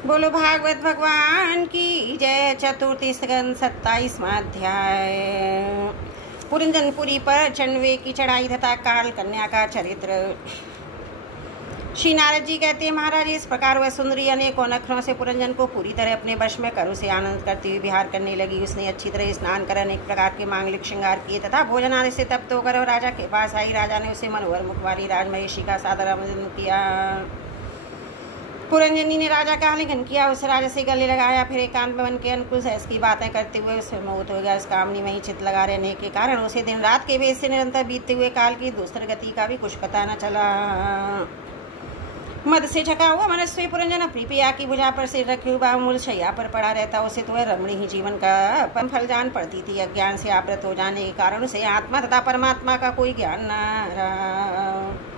बोलो भागवत भगवान की जय। चतुर्थी स्कंद 27वां अध्याय। पुरंजनपुरी पर चंडवे की चढ़ाई तथा काल कन्या का चरित्र। श्री नारद जी कहते हैं, महाराज इस प्रकार वह सुंदरी अनेकों नखरों से पुरंजन को पूरी तरह अपने वश में कर उसे आनंद करते हुए विहार करने लगी। उसने अच्छी तरह स्नान कर अनेक प्रकार के मांगलिक श्रृंगार किए तथा भोजन आदि से तप्त होकर और राजा के पास आई। राजा ने उसे मनोहर मुख वाली राजमहेशी का सादर आमंत्रण किया। पुरंजनी ने राजा का आलिंगन किया, उस राजा से गले लगाया, फिर एकांत में मन के अनुकूल सहज की बातें करते हुए उससे मोहित हो गया। उस कामनी में ही चित्त लगा रहने के कारण उसे दिन रात के भेद से निरंतर बीतते हुए काल की दूसरी गति का भी कुछ पता न चला। मद से छका हुआ मनस्वी पुरंजन अपनी पिया की भुजा पर सिर रखे हुआ मूल शैया पर पड़ा रहता। उसे तो वह रमणी ही जीवन का फल जान पड़ती थी। अज्ञान से आवृत हो जाने के कारण उसे आत्मा तथा परमात्मा का कोई ज्ञान न रहा।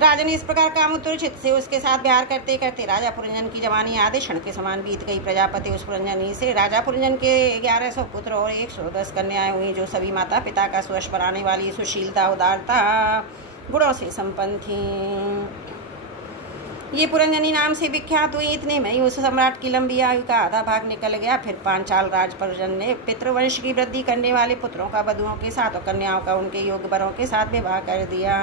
राजा ने इस प्रकार कामोत्तुर चित्त से उसके साथ विहार करते करते राजा पुरंजन की जवानी आधे क्षण के समान बीत गई। प्रजापति उस पुरंजनी से राजा पुरंजन के 1100 पुत्र और 110 कन्याएं हुई, जो सभी माता पिता का स्वश बनाने वाली सुशीलता उदारता गुणों से संपन्न थीं। ये पुरंजनी नाम से विख्यात हुई। इतने में ही उस सम्राट की लंबी आयु का आधा भाग निकल गया। फिर पांचाल राज पुरंजन ने पितृवंश की वृद्धि करने वाले पुत्रों का वधुओं के साथ और कन्याओं का उनके योग्य वरों के साथ विवाह कर दिया।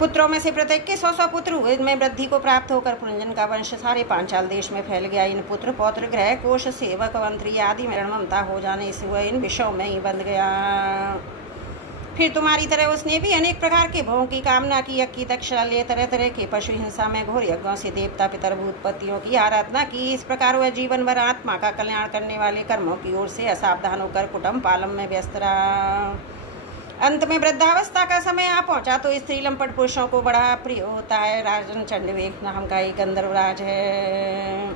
पुत्रों में से प्रत्येक के 100 पुत्र हुए। इनमें वृद्धि को प्राप्त होकर पुरंजन का वंश सारे पांचाल देश में फैल गया। इन पुत्र पौत्र ग्रह कोश सेवक मंत्री आदि में ममता हो जाने से वह इन विषयों में ही बंध गया। फिर तुम्हारी तरह उसने भी अनेक प्रकार के भोगों की कामना की। यज्ञ तक्षशिला ले तरह तरह के पशु हिंसा में घोर यज्ञों से देवता पितरभूत पतियों की आराधना की। इस प्रकार वह जीवन भर आत्मा का कल्याण करने वाले कर्मों की ओर से असावधान होकर कुटुंब पालन में व्यस्त रहा। अंत में वृद्धावस्था का समय आ पहुंचा तो स्त्री लंपट पुरुषों को बड़ा प्रिय होता है। राजन चंडवे नाम का एक गंधर्वराज है,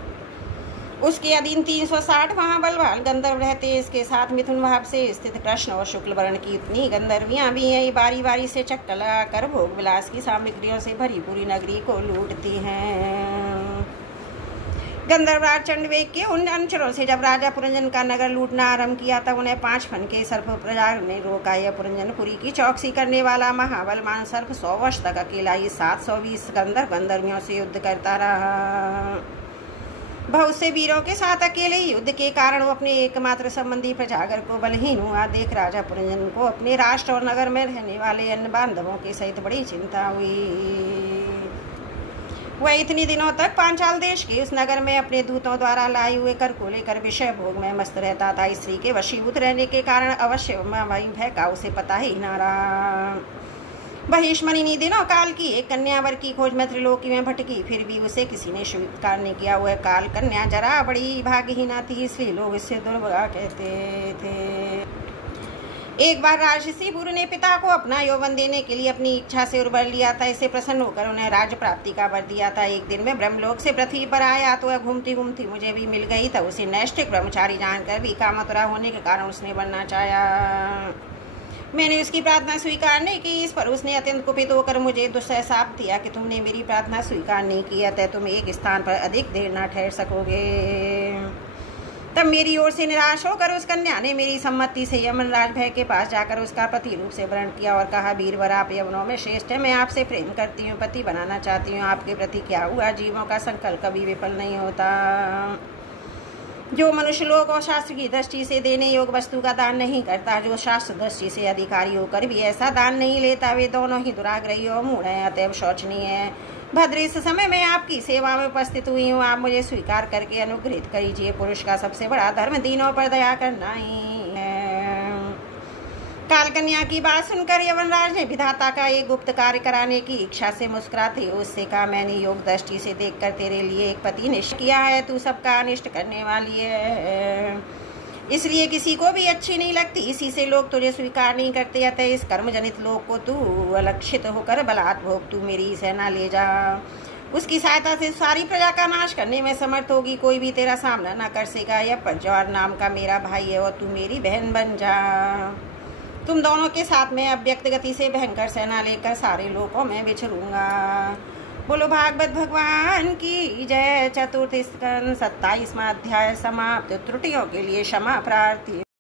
उसके अधीन 360 महाबलवान गंधर्व रहते। इसके साथ मिथुन भाव से स्थित कृष्ण और शुक्ल वर्ण की इतनी गंधर्वियां भी हैं। बारी बारी से चक्कर लगाकर भोग विलास की सामग्रियों से भरी पूरी नगरी को लूटती हैं। गंधर्वराज चंडवेग के उन अनुचरों से जब राजा पुरंजन का नगर लूटना आरंभ किया तब उन्हें 5 फन के सर्प प्रजा ने रोका। यह पुरंजनपुरी की चौकसी करने वाला महाबलवान सर्प 100 वर्ष तक अकेला ही 720 गंधर्वियों से युद्ध करता रहा। बहुत से वीरों के साथ अकेले युद्ध के कारण वो अपने एकमात्र संबंधी प्रजागर को बलहीन हुआ देख राजा पुरंजन को अपने राष्ट्र और नगर में रहने वाले अन्य बांधवों के सहित बड़ी चिंता हुई। वह इतनी दिनों तक पांचाल देश के उस नगर में अपने दूतों द्वारा लाए हुए कर को लेकर विषय भोग में मस्त रहता था। स्त्री के वशीभूत रहने के कारण अवश्य वही भय का उसे पता ही न रहा। बहिष्मणि दिनों काल की एक कन्यावर की खोज में त्रिलोकी में भटकी, फिर भी उसे किसी ने स्वीकार नहीं किया। वह काल कन्या जरा बड़ी भाग्यहीना थी, इसलिए लोग इससे दुर्भागा कहते थे। एक बार राजर्षि पुरु ने पिता को अपना यौवन देने के लिए अपनी इच्छा से उर्वर लिया था। इससे प्रसन्न होकर उन्हें राज्य प्राप्ति का वर दिया था। एक दिन में ब्रह्मलोक से पृथ्वी पर आया तो वह घूमती घूमती मुझे भी मिल गई। तब उसे नैष्ठिक ब्रह्मचारी जानकर भी कामतुरा होने के कारण उसने बनना चाहा। मैंने उसकी प्रार्थना स्वीकार नहीं की। इस पर उसने अत्यंत कुपित होकर मुझे दुस्सह शाप दिया कि तुमने मेरी प्रार्थना स्वीकार नहीं की, अतः तुम एक स्थान पर अधिक देर न ठहर सकोगे। तब मेरी ओर से निराश होकर उस कन्या ने मेरी सम्मति से यमनराज भय के पास जाकर उसका पति रूप से वर्ण किया और कहा, वीरवर आप यवनों में श्रेष्ठ है, मैं आपसे प्रेम करती हूँ, पति बनाना चाहती हूँ। आपके प्रति क्या हुआ? जीवों का संकल्प कभी विफल नहीं होता। जो मनुष्य लोक और शास्त्र की दृष्टि से देने योग्य वस्तु का दान नहीं करता, जो शास्त्र दृष्टि से अधिकारी होकर भी ऐसा दान नहीं लेता, वे दोनों ही दुराग्रही और मूढ़ हैं, अतएव शोचनीय है। भद्र, इस समय मैं आपकी सेवा में उपस्थित हुई हूँ, आप मुझे स्वीकार करके अनुग्रहित करिए। पुरुष का सबसे बड़ा धर्म दीनों पर दया करना ही है। कालकन्या की बात सुनकर यवनराज ने विधाता का एक गुप्त कार्य कराने की इच्छा से मुस्कुराते उससे कहा, मैंने योग दृष्टि से देखकर तेरे लिए एक पति निश्चय किया है। तू सबका अनिष्ट करने वाली है, इसलिए किसी को भी अच्छी नहीं लगती, इसी से लोग तुझे स्वीकार नहीं करते। अतः इस कर्म जनित लोग को तू अलक्षित होकर बलात् भोग तू मेरी सेना ले जा। उसकी सहायता से सारी प्रजा का नाश करने में समर्थ होगी, कोई भी तेरा सामना न कर सकेगा। यह पंचवार नाम का मेरा भाई है और तू मेरी बहन बन जा। तुम दोनों के साथ में अव्यक्त गति से भयंकर सेना लेकर सारे लोकों में विचरूंगा। बोलो भागवत भगवान की जय। चतुर्थ स्कंद 27वां अध्याय समाप्त। त्रुटियों के लिए क्षमा प्रार्थी।